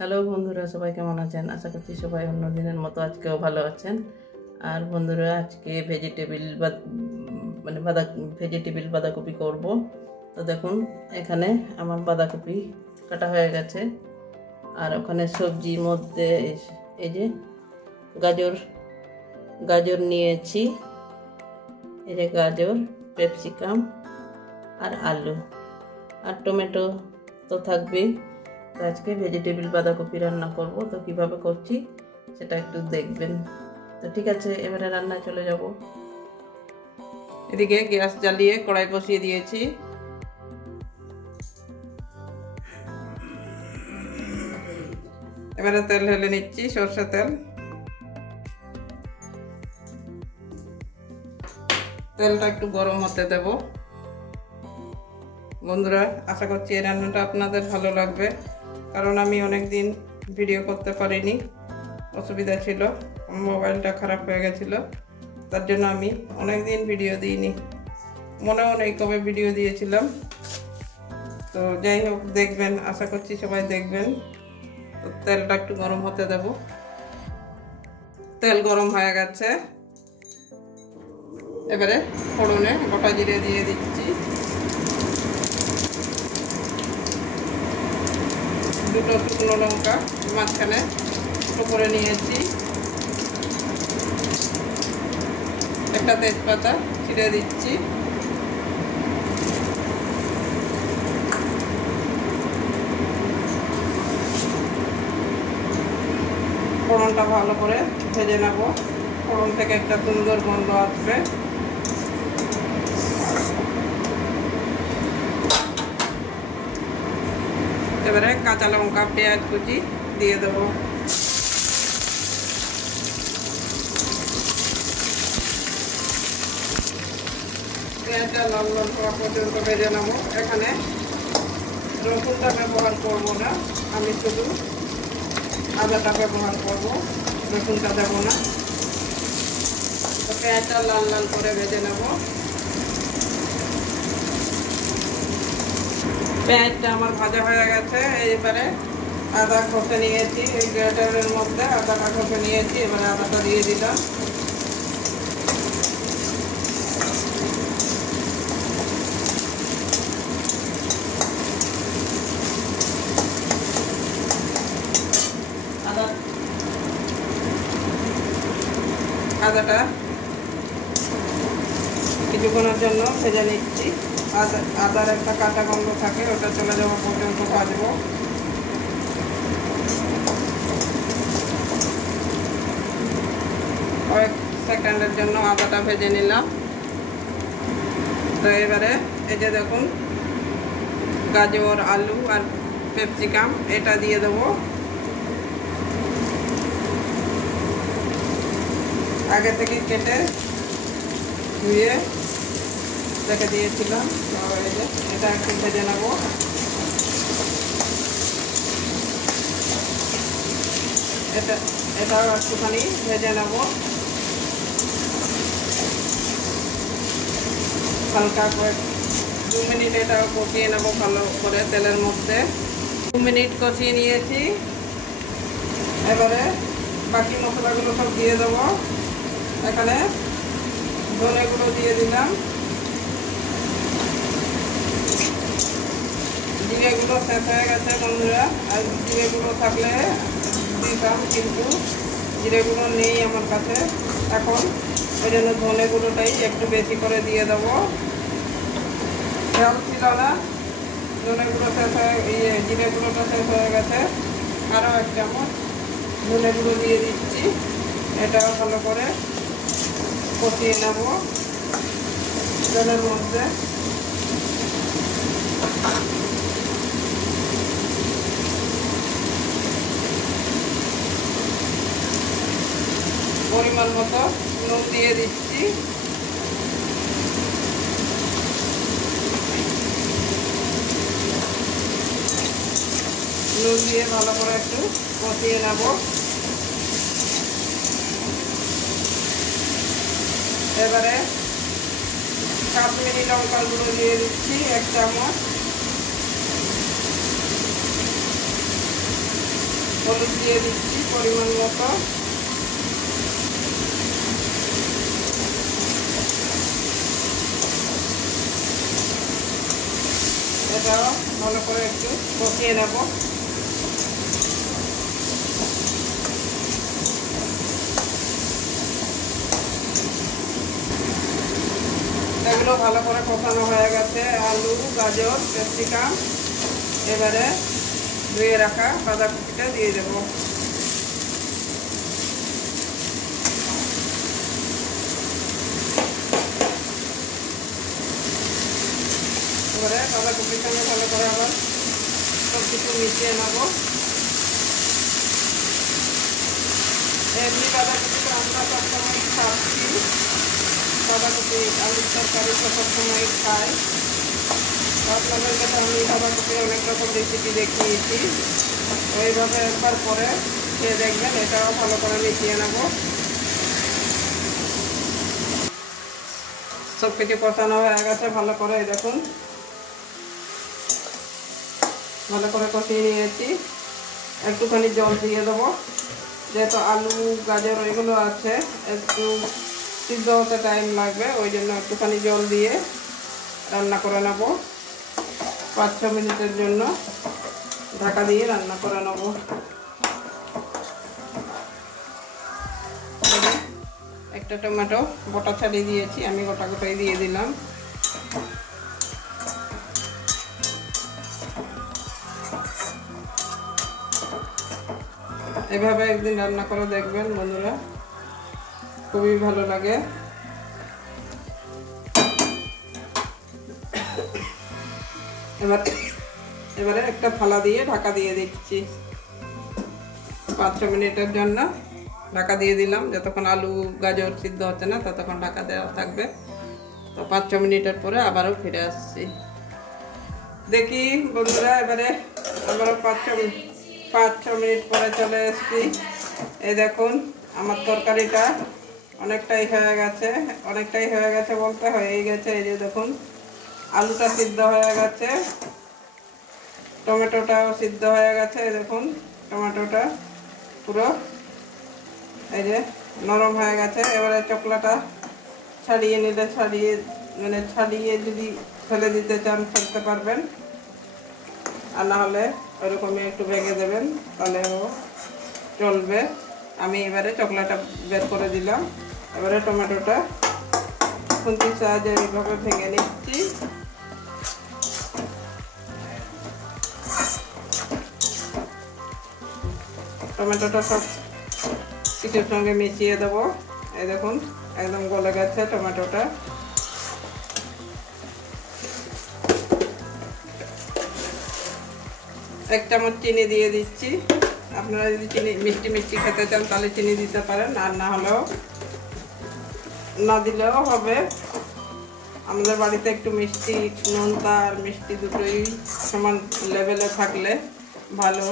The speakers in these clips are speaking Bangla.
হ্যালো বন্ধুরা, সবাই কেমন আছেন? আশা করছি সবাই অন্য দিনের মতো আজকেও ভালো আছেন। আর বন্ধুরা, আজকে ভেজিটেবিল বাঁধাকপি করব। তো দেখুন, এখানে আমার বাঁধাকপি কাটা হয়ে গেছে। আর ওখানে সবজির মধ্যে এই যে গাজর নিয়েছি। এই যে গাজর, ক্যাপসিকাম আর আলু আর টমেটো তো থাকবেই। তো আজকে ভেজিটেবিল বাঁধাকপি রান্না করব। তো কিভাবে করছি সেটা একটু দেখবেন। তো ঠিক আছে, এবারে রান্নায় চলে যাব। এদিকে গ্যাস জ্বালিয়ে কড়াই বসিয়ে দিয়েছি। এবারে তেল ঢেলে নিচ্ছি, সরষে তেল। তেলটা একটু গরম হতে দেব। বন্ধুরা, আশা করছি এই রান্নাটা আপনাদের ভালো লাগবে, কারণ আমি অনেক দিন ভিডিও করতে পারিনি, অসুবিধা ছিল, মোবাইলটা খারাপ হয়ে গেছিল। তার জন্য আমি অনেক দিন ভিডিও দিইনি, মনেও নেই কবে ভিডিও দিয়েছিলাম। তো যাই হোক, দেখবেন, আশা করছি সবাই দেখবেন। তো তেলটা একটু গরম হতে দেব। তেল গরম হয়ে গেছে। এবারে ফোড়নে গোটা জিরে দিয়ে দিচ্ছি, দুটো শুকনো লঙ্কা মাঝখানে করে নিয়েছি, একটা তেজপাতা ছিঁড়ে দিচ্ছি। ফোড়নটা ভালো করে ভেজে নেব। ফোড়ন থেকে একটা সুন্দর গন্ধ আসবে। এবারে কাঁচা লঙ্কা, পেঁয়াজ কুচি দিয়ে দেবো। পেঁয়াজটা লাল লাল করা পর্যন্ত ভেজে নেবো। এখানে রসুনটা ব্যবহার করব না, আমি শুধু আদাটা ব্যবহার করব, রসুনটা দেবো না। তো পেঁয়াজটা লাল লাল করে ভেজে নেব। পেঁয়াজটা আমার ভাজা হয়ে গেছে। এবারে আদা ঘষে নিয়েছি, এই গ্রেটারের মধ্যে আদাটা ঘষে নিয়েছি। এবারে আদাটা দিয়ে দিলাম। আদাটা কিছুক্ষণের জন্য ভেজে নিচ্ছি। আদার একটা কাঁচা গন্ধ থাকে, ওটা চলে যাওয়া পর্যন্ত ভাজবো। কয়েক সেকেন্ডের জন্য আদাটা ভেজে নিলাম। তো এবারে এই যে দেখুন, গাজর, আলু আর ক্যাপসিকাম এটা দিয়ে দেবো। আগে থেকে কেটে ধুয়ে রেখে দিয়েছিলাম। তো এই যে এটা একটু ভেজে নেব। এটাও একটুখানি ভেজে নেব, হালকা করে 2 মিনিট এটাও কষিয়ে নেব ভালো করে তেলের মধ্যে। 2 মিনিট কষিয়ে নিয়েছি। এবারে বাকি মশলাগুলো সব দিয়ে দেবো। এখানে ধনে গুঁড়ো দিয়ে দিলাম, জিরে গুঁড়ো শেষ হয়ে গেছে বন্ধুরা, আর জিরে গুঁড়ো থাকলে দিতাম, কিন্তু জিরে গুঁড়ো নেই আমার কাছে এখন, ওই জন্য ধনে গুঁড়োটাই একটু বেশি করে দিয়ে দেবো। খেয়াল ছিল না, ধনে গুঁড়ো শেষ হয়ে জিরে গুঁড়োটা শেষ হয়ে গেছে। আরও 1 চামচ ধনে গুঁড়ো দিয়ে দিচ্ছি। এটাও ভালো করে কষিয়ে নেব তেলের মধ্যে। পরিমাণ মতো নুন দিয়ে দিচ্ছি। নুন দিয়ে ভালো করে একটু কষিয়ে নেব। এবারে কাশ্মীরি লঙ্কার গুঁড়ো দিয়ে দিচ্ছি 1 চামচ। হলুদ দিয়ে দিচ্ছি পরিমাণ মতো। এটাও ভালো করে একটু কষিয়ে নেব। এগুলো ভালো করে কষানো হয়ে গেছে, আলু, গাজর, ক্যাপসিকাম। এবারে ধুয়ে রাখা বাঁধাকপিটা দিয়ে দেব। এবারে বাঁধাকপির সঙ্গে ভালো করে আবার সব কিছু মিশিয়ে নেব। এমনি বাঁধাকপিটা আমরা সবসময় খাচ্ছি, বাঁধাকপি আলুর তরকারি তো সবসময় খাই। আপনাদের কাছে আমি বাঁধাকপি অনেক রকম রেসিপি দেখিয়েছি, ওইভাবে একবার পরে খেয়ে দেখবেন। এটাও ভালো করে মিশিয়ে নেব। সব কিছু কষানো হয়ে গেছে ভালো করে, দেখুন ভালো করে কষিয়ে নিয়েছি। একটুখানি জল দিয়ে দেবো, যেহেতু আলু গাজর ওইগুলো আছে, একটু সিদ্ধ হতে টাইম লাগবে, ওই জন্য একটুখানি জল দিয়ে রান্না করে নেব। 5-6 মিনিটের জন্য ঢাকা দিয়ে রান্না করে নেব। একটা টমেটো গোটা ছাড়িয়ে দিয়েছি, আমি গোটা গোটাই দিয়ে দিলাম। এভাবে একদিন রান্না করে দেখবেন বন্ধুরা, খুবই ভালো লাগে। এবারে একটা থালা দিয়ে ঢাকা দিয়ে দিচ্ছি। 5-6 মিনিটের জন্য ঢাকা দিয়ে দিলাম। যতক্ষণ আলু গাজর সিদ্ধ হচ্ছে না ততক্ষণ ঢাকা দেওয়া থাকবে। তো 5-6 মিনিটের পরে আবারও ফিরে আসছি। দেখি বন্ধুরা, এবারে আবারও 5-6 মিনিট পরে চলে এসেছি। এই দেখুন আমার তরকারিটা অনেকটাই হয়ে গেছে। অনেকটাই হয়ে গেছে বলতে হয়েই গেছে। এই যে দেখুন আলুটা সিদ্ধ হয়ে গেছে, টমেটোটাও সিদ্ধ হয়ে গেছে। এই দেখুন টমেটোটা পুরো এই যে নরম হয়ে গেছে। এবারে চকলাটা ছাড়িয়ে নিলে ছাড়িয়ে যদি ফেলে দিতে চান ফেলতে পারবেন, আর না হলে ওইরকমই একটু ভেঙে দেবেন, তাহলেও চলবে। আমি এবারে চকলাটা বের করে দিলাম। এবারে টমেটোটা খুন্তির সাহায্যে এইভাবে ভেঙে নিচ্ছি। টমেটোটা সব কিছুর সঙ্গে মিশিয়ে দেবো। এই দেখুন একদম গলে গেছে টমেটোটা। এক চামচ চিনি দিয়ে দিচ্ছি। আপনারা যদি চিনি মিষ্টি মিষ্টি খেতে চান তাহলে চিনি দিতে পারেন, আর না হলেও না দিলেও হবে। আমাদের বাড়িতে একটু মিষ্টি, নোনতা আর মিষ্টি দুটোই সমান লেভেলে থাকলে ভালো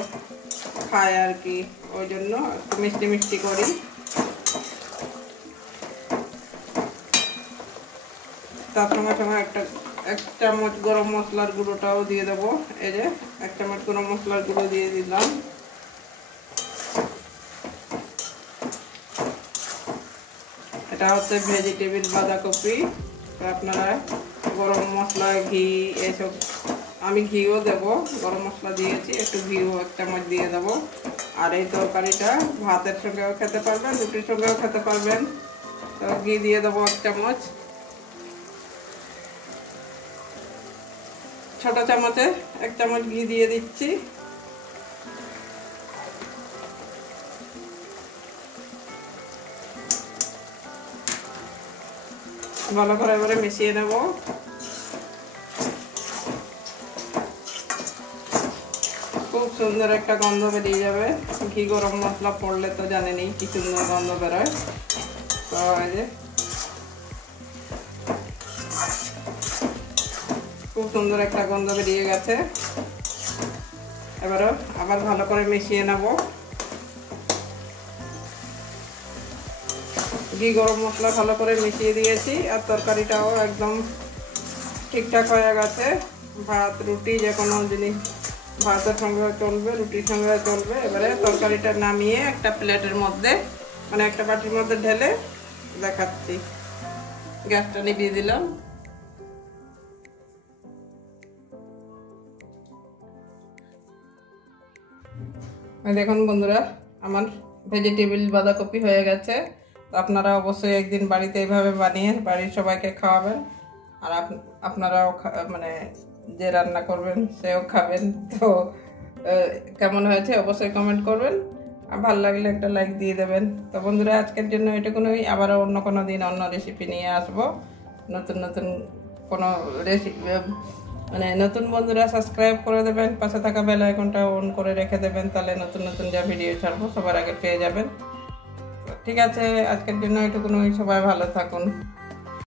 খায় আর কি, ওই জন্য একটু মিষ্টি মিষ্টি করি। তার সঙ্গে সঙ্গে এক চামচ গরম মশলার গুঁড়োটাও দিয়ে দেবো। এই যে 1 চামচ গরম মশলার গুঁড়ো দিয়ে দিলাম। এটা হচ্ছে ভেজিটেবিল বাঁধাকপি। আপনারা গরম মশলা, ঘি এসব, আমি ঘিও দেবো, গরম মশলা দিয়েছি, একটু ঘিও 1 চামচ দিয়ে দেবো। আর এই তরকারিটা ভাতের সঙ্গেও খেতে পারবেন, রুটির সঙ্গেও খেতে পারবেন। তো ঘি দিয়ে দেবো 1 চামচ। ছোট চামচে 1 চামচ ঘি দিয়ে দিচ্ছি। ভালো করে এবারে মিশিয়ে নেব। খুব সুন্দর একটা গন্ধ বেরিয়ে যাবে। ঘি গরম মশলা পড়লে তো জানেনই কি সুন্দর গন্ধ বেরোয়। তো এই যে খুব সুন্দর একটা গন্ধ বেরিয়ে গেছে। এবারও আবার ভালো করে মিশিয়ে নেব। ঘি গরম মশলা ভালো করে মিশিয়ে দিয়েছি, আর তরকারিটাও একদম ঠিকঠাক হয়ে গেছে। ভাত, রুটি যে কোনো জিনিস ভাতের সঙ্গে চলবে, রুটির সঙ্গে চলবে। এবারে তরকারিটা নামিয়ে একটা প্লেটের মধ্যে মানে একটা বাটির মধ্যে ঢেলে দেখাচ্ছি। গ্যাসটা নিভিয়ে দিলাম। দেখুন বন্ধুরা, আমার ভেজিটেবিল বাঁধাকপি হয়ে গেছে। তো আপনারা অবশ্যই একদিন বাড়িতে এইভাবে বানিয়ে বাড়ির সবাইকে খাওয়াবেন। আর আপনারাও মানে যে রান্না করবেন সেও খাবেন। তো কেমন হয়েছে অবশ্যই কমেন্ট করবেন, আর ভালো লাগলে একটা লাইক দিয়ে দেবেন। তো বন্ধুরা, আজকের জন্য এটুকুই। আবারও অন্য কোনো দিন অন্য রেসিপি নিয়ে আসবো। নতুন নতুন কোনো রেসিপি মানে নতুন বন্ধুরা সাবস্ক্রাইব করে দেবেন, পাশে থাকা বেল আইকনটা অন করে রেখে দেবেন, তাহলে নতুন নতুন যা ভিডিও ছাড়বো সবার আগে পেয়ে যাবেন। ঠিক আছে, আজকের জন্য এটুকুই। সবাই ভালো থাকুন।